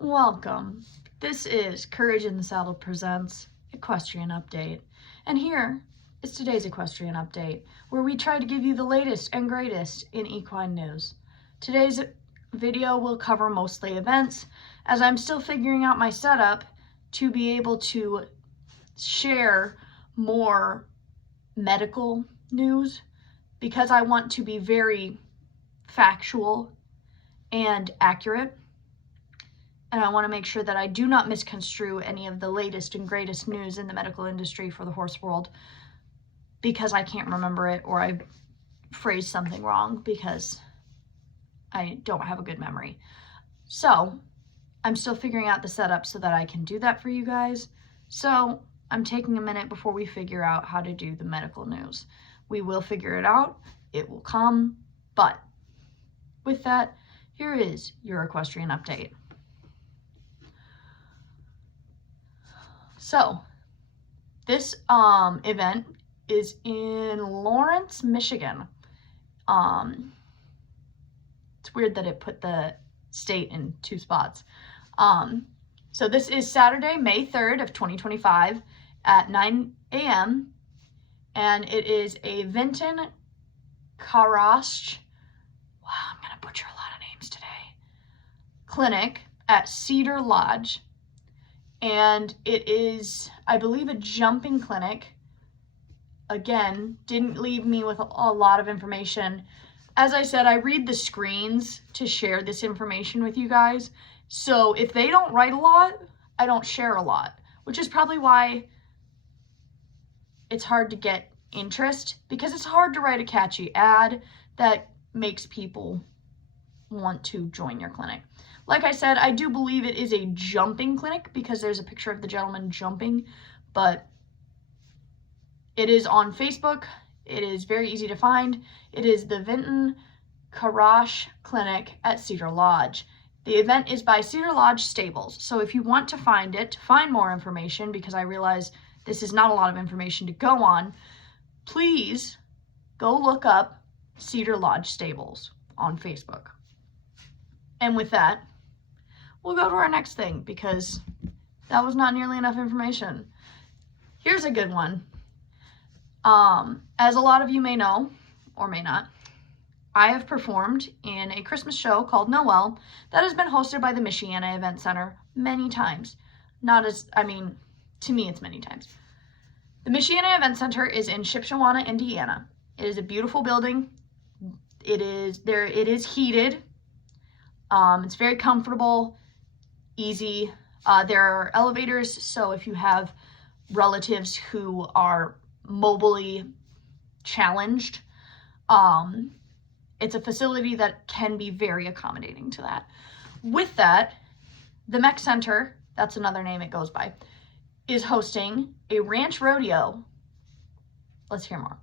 Welcome. This is Courage in the Saddle presents Equestrian Update. And here is today's Equestrian Update, where we try to give you the latest and greatest in equine news. Today's video will cover mostly events, as I'm still figuring out my setup to be able to share more medical news, because I want to be very factual and accurate. And I want to make sure that I do not misconstrue any of the latest and greatest news in the medical industry for the horse world, because I can't remember it or I phrased something wrong because I don't have a good memory. So I'm still figuring out the setup so that I can do that for you guys. So I'm taking a minute before we figure out how to do the medical news. We will figure it out. It will come. But with that, here is your Equestrian Update. So, this event is in Lawrence, Michigan. It's weird that it put the state in two spots. So this is Saturday, May 3rd of 2025 at 9 a.m. And it is a Vinton Karasch, wow, I'm going to butcher a lot of names today, clinic at Cedar Lodge. And it is, I believe, a jumping clinic. Again, didn't leave me with a lot of information. As I said, I read the screens to share this information with you guys. So if they don't write a lot, I don't share a lot, which is probably why it's hard to get interest, because it's hard to write a catchy ad that makes people want to join your clinic. Like I said, I do believe it is a jumping clinic because there's a picture of the gentleman jumping, but it is on Facebook. It is very easy to find. It is the Vinton Karasch Clinic at Cedar Lodge. The event is by Cedar Lodge Stables. So if you want to find it, to find more information, because I realize this is not a lot of information to go on, please go look up Cedar Lodge Stables on Facebook. And with that, we'll go to our next thing, because that was not nearly enough information. Here's a good one. As a lot of you may know, or may not, I have performed in a Christmas show called Noel that has been hosted by the Michiana Event Center many times. To me, it's many times. The Michiana Event Center is in Shipshewana, Indiana. It is a beautiful building. It is heated. It's very comfortable, easy. There are elevators, so if you have relatives who are mobily challenged, it's a facility that can be very accommodating to that. With that, the Mech Center, that's another name it goes by, is hosting a ranch rodeo. Let's hear more.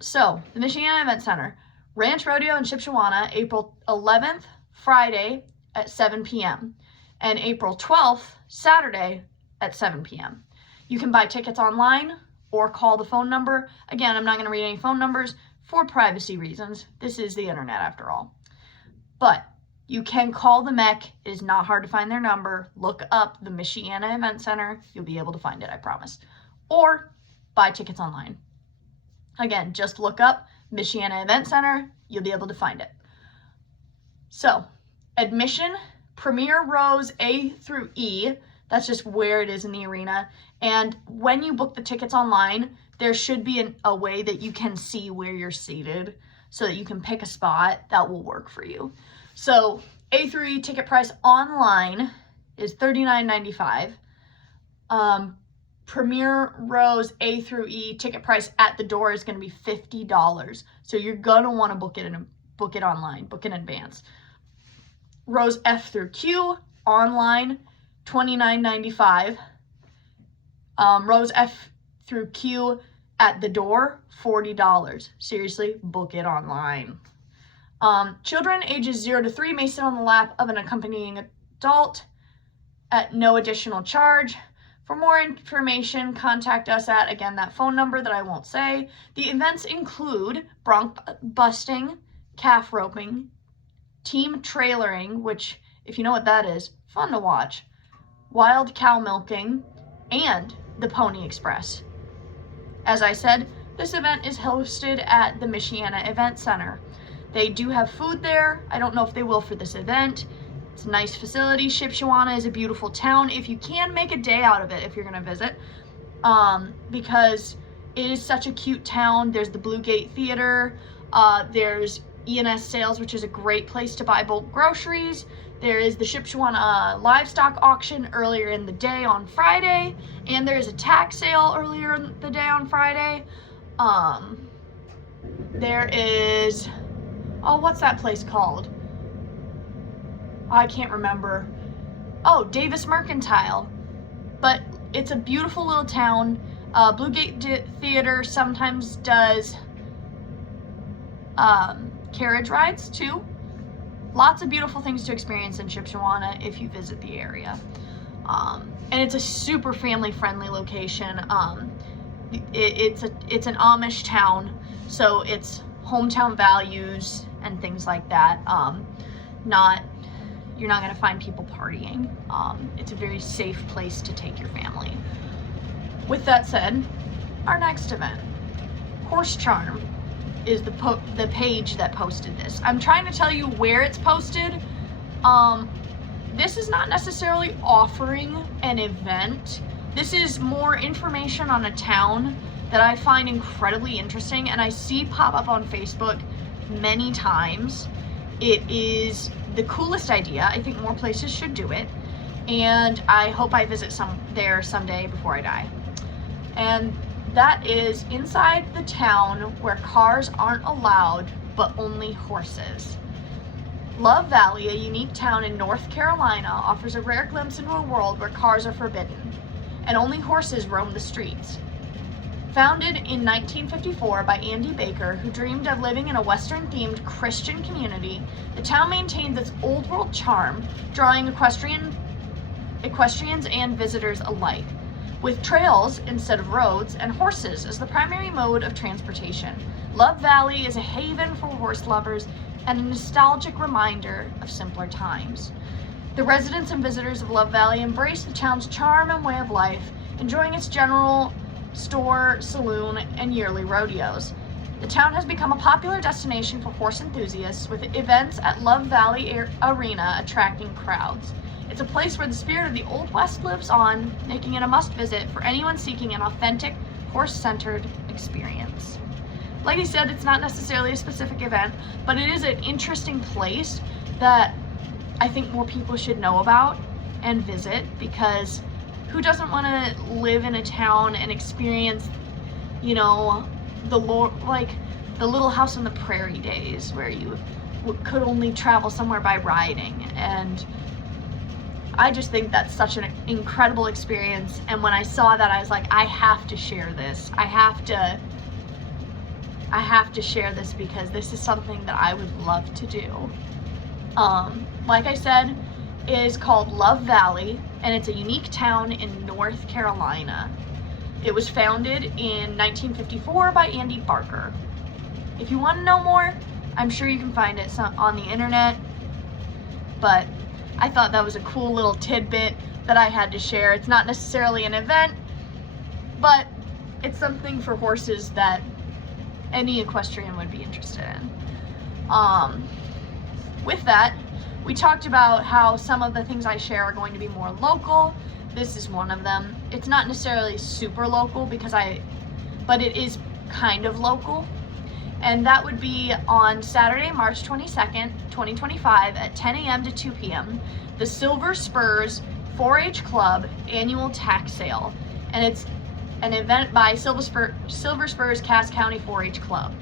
So, the Michiana Event Center, Ranch Rodeo in Shipshewana, April 11th, Friday at 7 p.m. and April 12th, Saturday at 7 p.m. You can buy tickets online or call the phone number. Again, I'm not going to read any phone numbers for privacy reasons. This is the internet after all. But you can call the Mech. It is not hard to find their number. Look up the Michiana Event Center. You'll be able to find it, I promise. Or buy tickets online. Again, just look up Michiana Event Center. You'll be able to find it. So, admission, Premier Rows A through E, that's just where it is in the arena. And when you book the tickets online, there should be a way that you can see where you're seated so that you can pick a spot that will work for you. So, A through E ticket price online is $39.95. Premier Rows A through E ticket price at the door is going to be $50. So you're going to want to book it online, book in advance. Rows F through Q online, $29.95. Rows F through Q at the door, $40. Seriously, book it online. Children ages 0 to 3 may sit on the lap of an accompanying adult at no additional charge. For more information, contact us at, again, that phone number that I won't say. The events include bronc busting, calf roping, team trailering, which If you know what that is, fun to watch. Wild cow milking, and the Pony Express. As I said, this event is hosted at the Michiana Event Center. They do have food there. I don't know if they will for this event. It's a nice facility. Shipshewana is a beautiful town. If you can, make a day out of it if you're going to visit, because it is such a cute town. There's the Blue Gate Theater. There's E&S Sales, which is a great place to buy bulk groceries. There is the Shipshewana livestock auction earlier in the day on Friday, and there is a tax sale earlier in the day on Friday. There is, oh, what's that place called? I can't remember. Oh, Davis Mercantile. But it's a beautiful little town. Blue Gate Theater sometimes does carriage rides too. Lots of beautiful things to experience in Shipshewana if you visit the area. And it's a super family-friendly location. It's an Amish town, so it's hometown values and things like that. You're not gonna find people partying. It's a very safe place to take your family. With that said, our next event, Horse Charm, is the page that posted this. I'm trying to tell you where it's posted. This is not necessarily offering an event. This is more information on a town that I find incredibly interesting and I see pop up on Facebook many times. It is the coolest idea. I think more places should do it, and I hope I visit there someday before I die. And that is inside the town where cars aren't allowed, but only horses. Love Valley, a unique town in North Carolina, offers a rare glimpse into a world where cars are forbidden, and only horses roam the streets. Founded in 1954 by Andy Baker, who dreamed of living in a Western-themed Christian community, the town maintains its old-world charm, drawing equestrians and visitors alike, with trails instead of roads and horses as the primary mode of transportation. Love Valley is a haven for horse lovers and a nostalgic reminder of simpler times. The residents and visitors of Love Valley embrace the town's charm and way of life, enjoying its general store, saloon, and yearly rodeos. The town has become a popular destination for horse enthusiasts, with events at Love Valley Arena attracting crowds. It's a place where the spirit of the Old West lives on, making it a must-visit for anyone seeking an authentic, horse-centered experience. Like I said, it's not necessarily a specific event, but it is an interesting place that I think more people should know about and visit, because who doesn't want to live in a town and experience, the Little House on the Prairie days where you could only travel somewhere by riding. And I just think that's such an incredible experience. And when I saw that, I was like, I have to share this. I have to share this because this is something that I would love to do. Like I said, it is called Love Valley, and it's a unique town in North Carolina. It was founded in 1954 by Andy Barker. If you want to know more, I'm sure you can find it on the internet, but I thought that was a cool little tidbit that I had to share. It's not necessarily an event, but it's something for horses that any equestrian would be interested in. With that, we talked about how some of the things I share are going to be more local. This is one of them. It's not necessarily super local but it is kind of local. And that would be on Saturday, March 22nd, 2025 at 10 a.m. to 2 p.m. the Silver Spurs 4-H Club annual tack sale. And it's an event by Silver Spurs Cass County 4-H Club.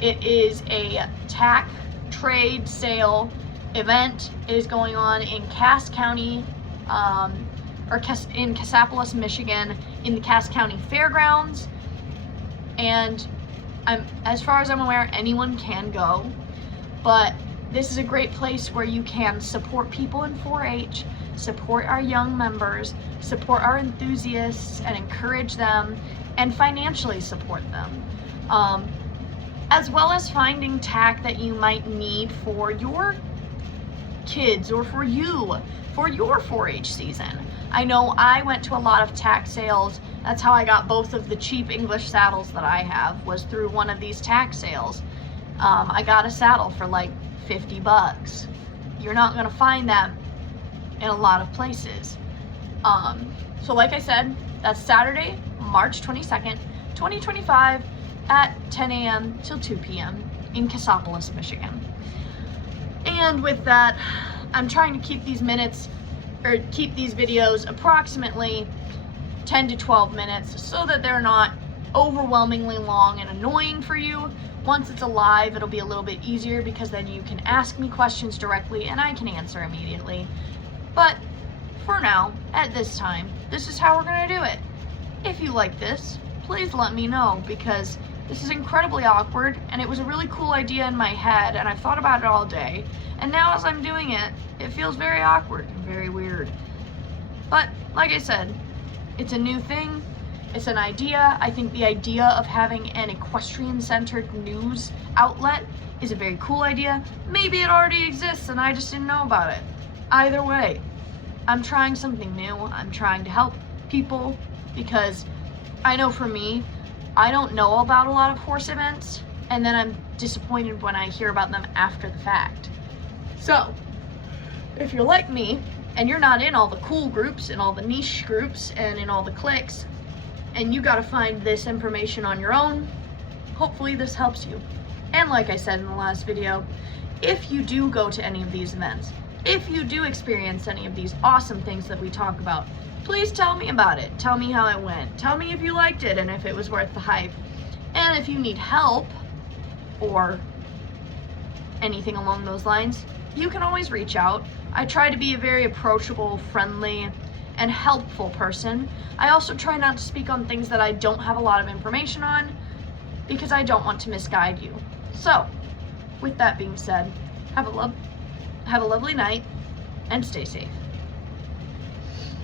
It is a tack trade sale event. It is going on in Cass County, in Cassopolis, Michigan, in the Cass County Fairgrounds. And as far as I'm aware, anyone can go, but this is a great place where you can support people in 4-H, support our young members, support our enthusiasts, and encourage them, and financially support them, as well as finding tack that you might need for your kids or for you, for your 4-H season. I know I went to a lot of tack sales. That's how I got both of the cheap English saddles that I have, was through one of these tack sales. I got a saddle for like $50. You're not gonna find that in a lot of places. So like I said, that's Saturday, March 22nd, 2025 at 10 a.m. till 2 p.m. in Cassopolis, Michigan. And with that, I'm trying to keep these videos approximately 10 to 12 minutes so that they're not overwhelmingly long and annoying for you. Once it's live, it'll be a little bit easier because then you can ask me questions directly and I can answer immediately. But for now, at this time, this is how we're gonna do it. If you like this, please let me know, because this is incredibly awkward and it was a really cool idea in my head and I've thought about it all day. And now as I'm doing it, it feels very awkward and very weird. But like I said, it's a new thing. It's an idea. I think the idea of having an equestrian-centered news outlet is a very cool idea. Maybe it already exists and I just didn't know about it. Either way, I'm trying something new. I'm trying to help people because I know for me, I don't know about a lot of horse events, and then I'm disappointed when I hear about them after the fact. So, if you're like me, and you're not in all the cool groups, and all the niche groups, and in all the cliques, and you gotta find this information on your own, hopefully this helps you. And like I said in the last video, if you do go to any of these events, if you do experience any of these awesome things that we talk about, please tell me about it. Tell me how it went. Tell me if you liked it and if it was worth the hype. And if you need help or anything along those lines, you can always reach out. I try to be a very approachable, friendly, and helpful person. I also try not to speak on things that I don't have a lot of information on because I don't want to misguide you. So, with that being said, have a lovely night and stay safe.